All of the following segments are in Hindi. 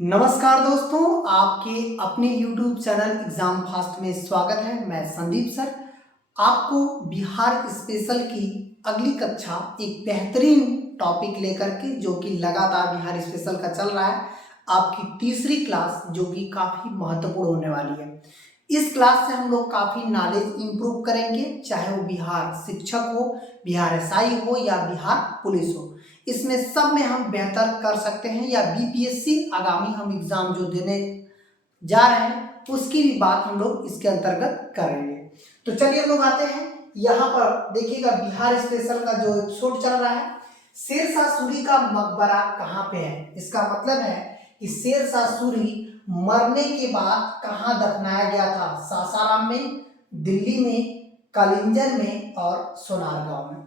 नमस्कार दोस्तों, आपके अपने YouTube चैनल एग्जाम फास्ट में स्वागत है। मैं संदीप सर आपको बिहार स्पेशल की अगली कक्षा एक बेहतरीन टॉपिक लेकर के, जो कि लगातार बिहार स्पेशल का चल रहा है, आपकी तीसरी क्लास, जो कि काफ़ी महत्वपूर्ण होने वाली है। इस क्लास से हम लोग काफ़ी नॉलेज इंप्रूव करेंगे, चाहे वो बिहार शिक्षक हो, बिहार एसआई हो या बिहार पुलिस हो। इसमें सब में हम बेहतर कर सकते हैं, या बीपीएससी आगामी हम एग्जाम जो देने जा रहे हैं उसकी भी बात हम लोग इसके अंतर्गत करेंगे। तो चलिए हम लोग आते हैं यहाँ पर। देखिएगा, बिहार स्पेशल का जो एपिसोड चल रहा है, शेरशाह सूरी का मकबरा कहाँ पे है। इसका मतलब है कि शेरशाह सूरी मरने के बाद कहाँ दफनाया गया था। सासाराम में, दिल्ली में, कलिंजर में और सोनारगांव में।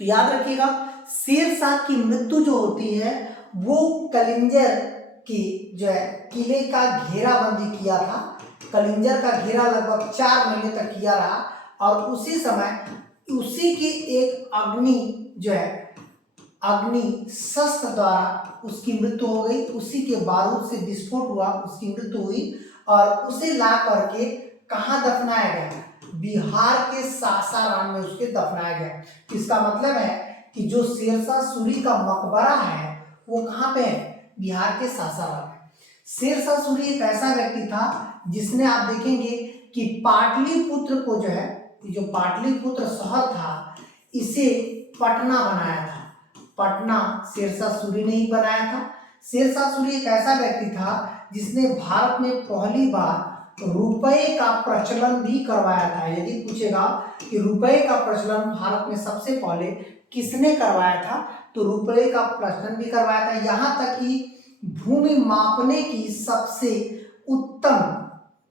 तो याद रखिएगा, शेरशाह की मृत्यु जो होती है वो कलिंजर की जो है किले का घेराबंदी किया था। कलिंजर का घेरा लगभग 4 महीने तक किया रहा, और उसी समय उसी की एक अग्नि शस्त्र द्वारा उसकी मृत्यु हो गई। उसी के बारूद से विस्फोट हुआ, उसकी मृत्यु हुई, और उसे ला करके कहाँ दफनाया गया, बिहार के सासाराम में उसके दफनाया गया। इसका मतलब है कि जो शेरशाह सूरी का मकबरा है वो कहाँ पे है, बिहार के सासाराम में। शेरशाह सूरी एक ऐसा व्यक्ति था जिसने, आप देखेंगे कि पाटलिपुत्र को जो है, जो पाटलिपुत्र शहर था, इसे पटना बनाया था। पटना शेरशाह सूरी ने ही बनाया था। शेरशाह सूरी एक ऐसा व्यक्ति था जिसने भारत में पहली बार रुपए का प्रचलन भी करवाया था। यदि पूछेगा कि रुपए का प्रचलन भारत में सबसे पहले किसने करवाया था, तो रुपए का प्रचलन भी करवाया था। यहाँ तक कि भूमि मापने की सबसे उत्तम,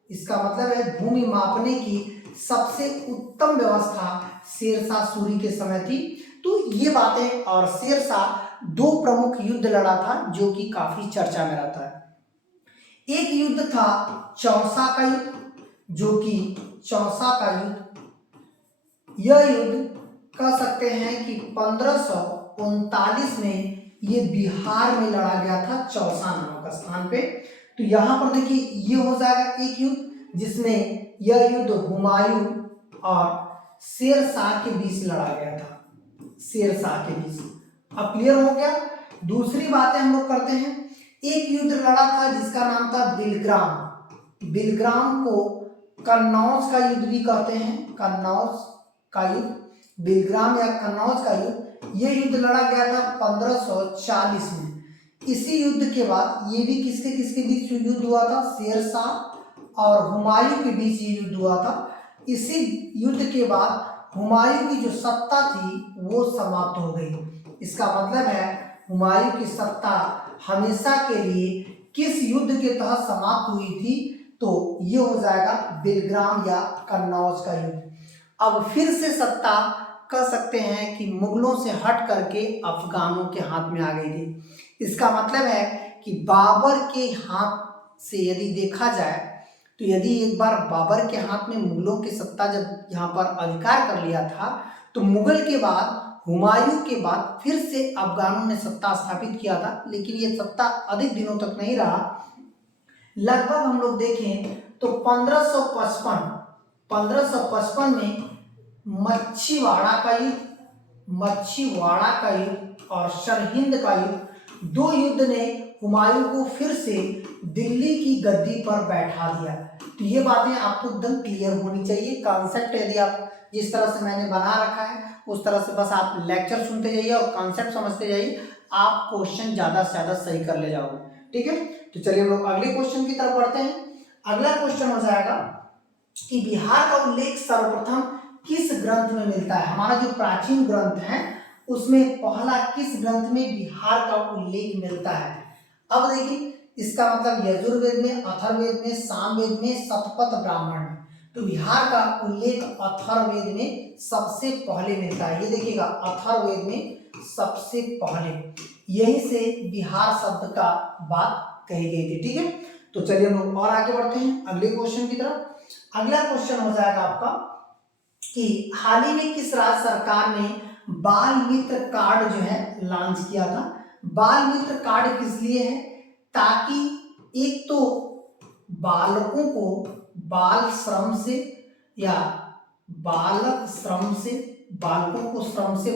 इसका मतलब है भूमि मापने की सबसे उत्तम व्यवस्था शेरशाह सूरी के समय थी। तो ये बातें, और शेरशाह 2 प्रमुख युद्ध लड़ा था जो कि काफी चर्चा में रहता है। एक युद्ध था चौसा का युद्ध, जो कि चौसा का युद्ध, यह युद्ध कह सकते हैं कि 1539 में ये बिहार में लड़ा गया था, चौसा नामक स्थान पे। तो यहाँ पर देखिए, ये हो जाएगा एक युद्ध जिसमें यह युद्ध हुमायूं और शेरशाह के बीच लड़ा गया था। शेरशाह के बीच। अब क्लियर हो गया। दूसरी बातें हम लोग करते हैं। एक युद्ध लड़ा था जिसका नाम था बिलग्राम। बिलग्राम को कन्नौज का युद्ध भी कहते हैं। कन्नौज का युद्ध, बिलग्राम या कन्नौज का युद्ध, ये युद्ध लड़ा गया था 1540 में। इसी युद्ध के बाद ये भी किसके किसके बीच युद्ध हुआ था, शेरशाह और हुमायूं के बीच ये युद्ध हुआ था। इसी युद्ध के बाद हुमायूं की जो सत्ता थी वो समाप्त हो गई। इसका मतलब है हुमायूं की सत्ता हमेशा के लिए किस युद्ध के तहत समाप्त हुई थी, तो ये हो जाएगा बिलग्राम या कन्नौज का युद्ध। अब फिर से सत्ता कह सकते हैं कि मुगलों से हट करके अफगानों के हाथ में आ गई थी। इसका मतलब है कि बाबर के हाथ से यदि देखा जाए, तो यदि एक बार बाबर के हाथ में मुगलों की सत्ता जब यहाँ पर अधिकार कर लिया था, तो मुगल के बाद, हुमायूं के बाद फिर से अफगानों ने सत्ता स्थापित किया था। लेकिन ये सत्ता अधिक दिनों तक नहीं रहा। लगभग हम लोग देखें तो 1555 में मच्छीवाड़ा का युद्ध और सरहिंद का युद्ध, 2 युद्ध ने हुमायूं को फिर से दिल्ली की गद्दी पर बैठा दिया। तो ये बातें आपको एकदम क्लियर होनी चाहिए। कॉन्सेप्ट यदि आप जिस तरह से मैंने बना रखा है उस तरह से बस आप लेक्चर सुनते जाइए और कॉन्सेप्ट समझते जाइए, आप क्वेश्चन ज़्यादा से ज़्यादा सही कर ले जाओगे। ठीक है, तो चलिए हम लोग अगले क्वेश्चन की तरफ बढ़ते हैं। अगला क्वेश्चन हो जाएगा कि बिहार का उल्लेख सर्वप्रथम किस ग्रंथ में मिलता है। हमारा जो प्राचीन ग्रंथ है उसमें पहला किस ग्रंथ में बिहार का उल्लेख मिलता है। अब देखिए, इसका मतलब यजुर्वेद में, अथर्ववेद में, सामवेद में, शतपथ ब्राह्मण में। तो बिहार का उल्लेख अथर्ववेद में सबसे पहले मिलता है। ये देखिएगा, अथर्ववेद में सबसे पहले, यहीं से बिहार शब्द का बात कही गई थी। ठीक है, तो चलिए हम लोग और आगे बढ़ते हैं अगले क्वेश्चन की तरफ। अगला क्वेश्चन हो जाएगा आपका कि हाल ही में किस राज्य सरकार ने बाल मित्र कार्ड जो है लॉन्च किया था। बाल मित्र कार्ड किस लिए है, ताकि एक तो बालकों को बाल श्रम से या बालक श्रम से, बालकों को श्रम से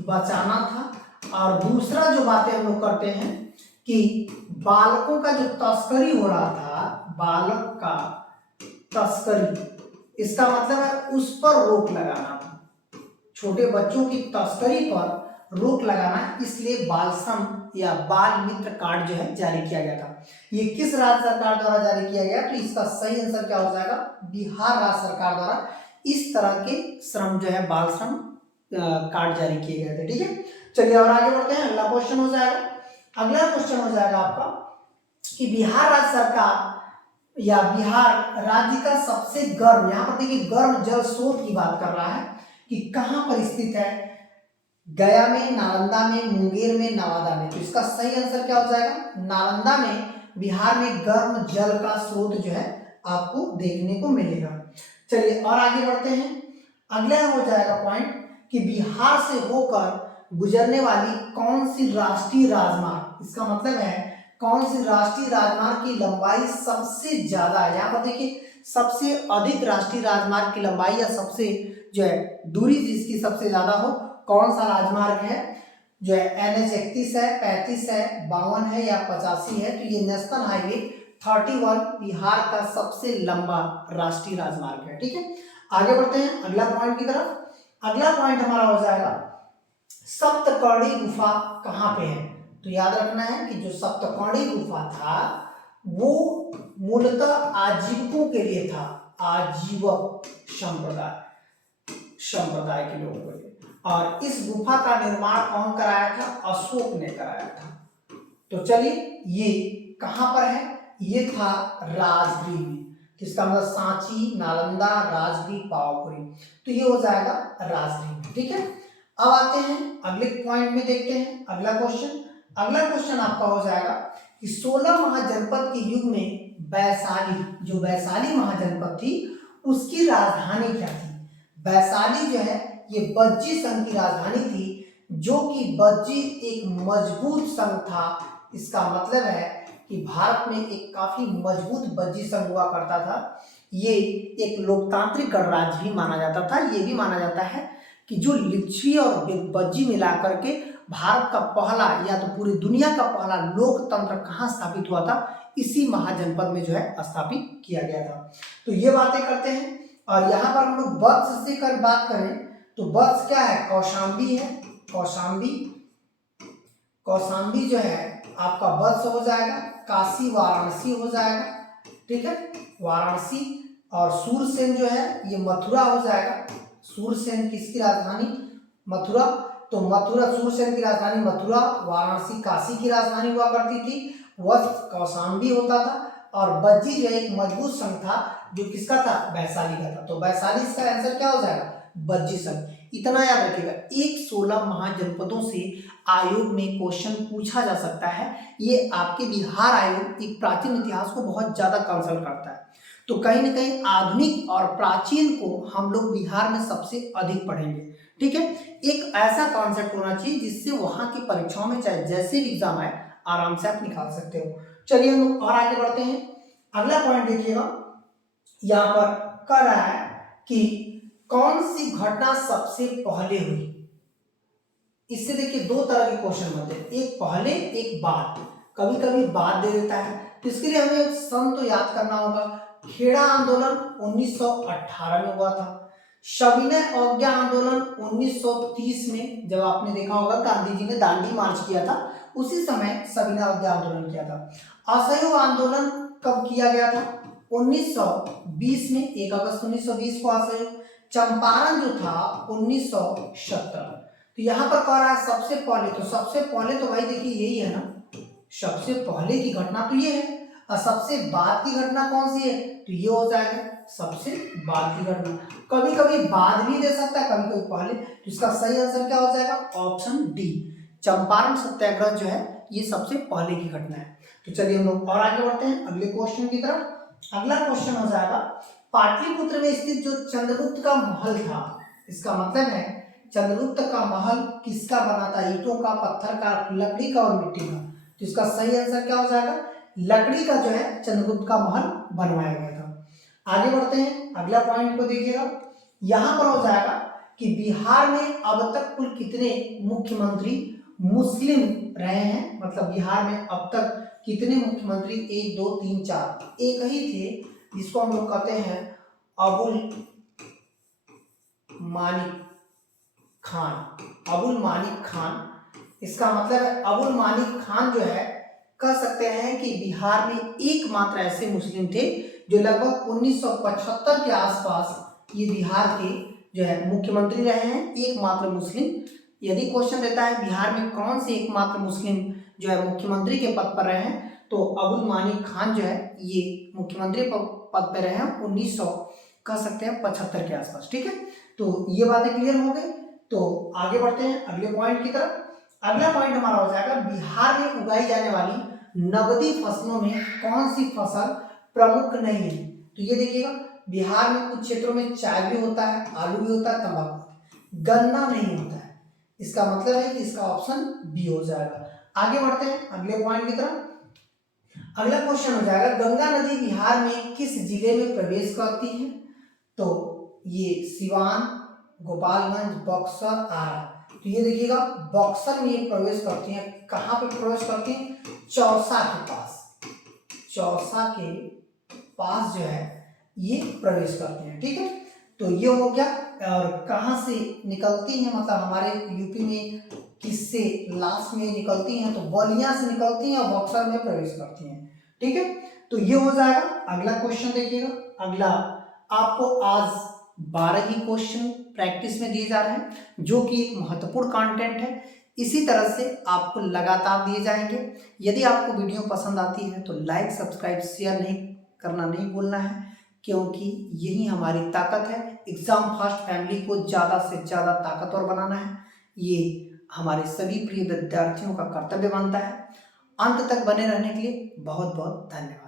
बचाना था और दूसरा जो बातें हम लोग करते हैं कि बालकों का जो तस्करी हो रहा था, बालक का तस्करी, इसका मतलब है उस पर रोक लगाना, छोटे बच्चों की तस्करी पर रोक लगाना, इसलिए बाल श्रम या बाल मित्र कार्ड जो है जारी किया गया था। ये किस राज्य सरकार द्वारा जारी किया गया? तो इसका सही आंसर क्या हो जाएगा? बिहार राज्य सरकार द्वारा इस तरह के श्रम जो है बाल श्रम कार्ड जारी किए गए थे। ठीक है, चलिए और आगे बढ़ते हैं। अगला क्वेश्चन हो जाएगा, अगला क्वेश्चन हो जाएगा आपका कि बिहार राज्य सरकार या बिहार राज्य का सबसे गर्म, यहाँ पर देखिए गर्म जल स्रोत की बात कर रहा है कि कहाँ पर स्थित है? गया में, नालंदा में, मुंगेर में, नवादा में। तो इसका सही आंसर क्या हो जाएगा? नालंदा में बिहार में गर्म जल का स्रोत जो है आपको देखने को मिलेगा। चलिए और आगे बढ़ते हैं। अगला हो जाएगा पॉइंट कि बिहार से होकर गुजरने वाली कौन सी राष्ट्रीय राजमार्ग, इसका मतलब है कौन सी राष्ट्रीय राजमार्ग की लंबाई सबसे ज्यादा है? यहाँ पर देखिए सबसे अधिक राष्ट्रीय राजमार्ग की लंबाई या सबसे जो है दूरी जिसकी सबसे ज्यादा हो, कौन सा राजमार्ग है? जो है NH 31 है, 35 है, 52 है या 85 है? तो ये नेशनल हाईवे 31 बिहार का सबसे लंबा राष्ट्रीय राजमार्ग है। ठीक है, आगे बढ़ते हैं अगला पॉइंट की तरफ। अगला पॉइंट हमारा हो जाएगा सप्तकर्णी गुफा कहाँ पे है? तो याद रखना है कि जो सप्तकर्णी गुफा था वो मूलतः आजीवकों के लिए था, आजीवक संप्रदाय के लोगों के लिए। और इस गुफा का निर्माण कौन कराया था? अशोक ने कराया था। तो चलिए ये कहां पर है? ये था राजगीर में, किसका मतलब सांची, नालंदा, राजगीर, पावापुरी। तो ये हो जाएगा राजगीर में। ठीक है, अब आते हैं अगले पॉइंट में, देखते हैं अगला क्वेश्चन। अगला क्वेश्चन आपका हो जाएगा कि 16 महाजनपद के युग में वैशाली, जो वैशाली महाजनपद थी उसकी राजधानी क्या थी? वैशाली जो है ये बज्जी संघ की राजधानी थी, जो कि बज्जी एक मजबूत संघ था। इसका मतलब है कि भारत में एक काफी मजबूत बज्जी संघ हुआ करता था। ये एक लोकतांत्रिक गणराज्य भी माना जाता था। ये भी माना जाता है कि जो लिच्छवी और बज्जी मिलाकर के भारत का पहला या तो पूरी दुनिया का पहला लोकतंत्र कहाँ स्थापित हुआ था? इसी महाजनपद में जो है स्थापित किया गया था। तो ये बातें करते हैं। और यहाँ पर हम लोग वत्स से कर बात करें तो वत्स क्या है? कौशाम्बी है, कौशाम्बी जो है आपका वत्स हो जाएगा। काशी वाराणसी हो जाएगा। ठीक है, वाराणसी। और सूरसेन जो है ये मथुरा हो जाएगा। सूरसेन किसकी राजधानी? मथुरा। तो मथुरा, सूरसेन की राजधानी मथुरा, वाराणसी काशी की राजधानी हुआ करती थी, वत्स कौशाम्बी होता था और बज्जी जो एक मजबूत संघ था जो किसका था? वैशाली का था। तो वैशाली इसका आंसर क्या हो जाएगा? बज्जी संघ। इतना याद रखिएगा, एक 16 महाजनपदों से आयोग में क्वेश्चन पूछा जा सकता है। ये आपके बिहार आयोग एक प्राचीन इतिहास को बहुत ज्यादा कंसल्ट करता है। तो कहीं ना कहीं आधुनिक और प्राचीन को हम लोग बिहार में सबसे अधिक पढ़ेंगे। ठीक है, एक ऐसा कॉन्सेप्ट होना चाहिए जिससे वहां की परीक्षाओं में चाहे जैसे भी एग्जाम आए आराम से आप निकाल सकते हो। चलिए हम लोग और आगे बढ़ते हैं। अगला पॉइंट देखिएगा, यहाँ पर कह रहा है कि कौन सी घटना सबसे पहले हुई? इससे देखिए दो तरह के क्वेश्चन बनते हैं, एक पहले एक बाद। कभी कभी बाद दे देता है, तो इसके लिए हमें सन तो याद करना होगा। खेड़ा आंदोलन 1918 में हुआ था। सविनय अवज्ञा आंदोलन 1930 में, जब आपने देखा होगा गांधी जी ने दांडी मार्च किया था, उसी समय सविनय अवज्ञा आंदोलन किया था। असहयोग आंदोलन कब किया गया था? 1920 में, 1 अगस्त 1920 को असहयोग। चंपारण जो था 1917। तो यहाँ पर कह रहा है सबसे पहले, तो सबसे पहले तो भाई देखिए यही है ना, सबसे पहले की घटना तो ये है। और सबसे बाद की घटना कौन सी है? तो ये हो जाएगा सबसे बाद की घटना। कभी कभी बाद भी दे सकता है, कभी कभी पहले। तो इसका सही आंसर क्या हो जाएगा? ऑप्शन डी, चंपारण सत्याग्रह जो है ये सबसे पहले की घटना है। तो चलिए हम लोग और आगे बढ़ते हैं अगले क्वेश्चन की तरफ। अगला क्वेश्चन हो जाएगा पाटलिपुत्र में स्थित जो चंद्रगुप्त का महल था, इसका मतलब है चंद्रगुप्त का महल किसका बना था? ईंटों का, पत्थर का, लकड़ी का और मिट्टी का। तो इसका सही आंसर क्या हो जाएगा? लकड़ी का जो है चंद्रगुप्त का महल बनवाया गया था। आगे बढ़ते हैं, अगला पॉइंट को देखिएगा। यहां पर हो जाएगा कि बिहार में अब तक कुल कितने मुख्यमंत्री मुस्लिम रहे हैं? मतलब बिहार में अब तक कितने मुख्यमंत्री? 1 2 3 4, एक ही थे, जिसको हम लोग कहते हैं अबुल मानिक खान। अबुल मानिक खान, इसका मतलब है अबुल मानिक खान जो है, कह सकते हैं कि बिहार में एकमात्र ऐसे मुस्लिम थे जो लगभग 1975 के आसपास ये बिहार के जो है मुख्यमंत्री रहे हैं, एकमात्र मुस्लिम। यदि क्वेश्चन देता है बिहार में कौन से एकमात्र मुस्लिम जो है मुख्यमंत्री के पद पर रहे हैं, तो अबुल मानिक खान जो है ये मुख्यमंत्री पद पर रहे हैं 1900 कह सकते हैं 75 के आसपास। ठीक है, तो ये बातें क्लियर हो गई। तो आगे बढ़ते हैं अगले पॉइंट की तरफ। अगला पॉइंट हमारा हो जाएगा बिहार में उगाई जाने वाली नगदी फसलों में कौन सी फसल प्रमुख नहीं है? तो ये देखिएगा, बिहार में कुछ क्षेत्रों में चाय भी होता है, आलू भी होता है, तंबाकू, गन्ना नहीं होता है। इसका मतलब है कि इसका ऑप्शन बी हो जाएगा। आगे बढ़ते हैं अगले पॉइंट की तरफ। अगला क्वेश्चन हो जाएगा गंगा नदी बिहार में किस जिले में प्रवेश करती है? तो ये सिवान, गोपालगंज, बक्सर, आरा। तो ये देखिएगा बक्सर में ये प्रवेश करती हैं। कहाँ पे प्रवेश करती हैं? चौसा के पास। चौसा के पास जो है ये प्रवेश करते हैं। ठीक है, तो ये हो गया। और कहाँ से निकलती हैं? मतलब हमारे यूपी में किससे लास्ट में निकलती हैं? तो बलिया से निकलती हैं और बक्सर में प्रवेश करती हैं। ठीक है, तो ये हो जाएगा। अगला क्वेश्चन देखिएगा। अगला आपको आज 12 ही क्वेश्चन प्रैक्टिस में दिए जा रहे हैं, जो कि एक महत्वपूर्ण कंटेंट है। इसी तरह से आपको लगातार दिए जाएंगे। यदि आपको वीडियो पसंद आती है तो लाइक, सब्सक्राइब, शेयर करना नहीं भूलना है, क्योंकि यही हमारी ताकत है। एग्जाम फास्ट फैमिली को ज़्यादा से ज़्यादा ताकतवर बनाना है, ये हमारे सभी प्रिय विद्यार्थियों का कर्तव्य बनता है। अंत तक बने रहने के लिए बहुत बहुत धन्यवाद।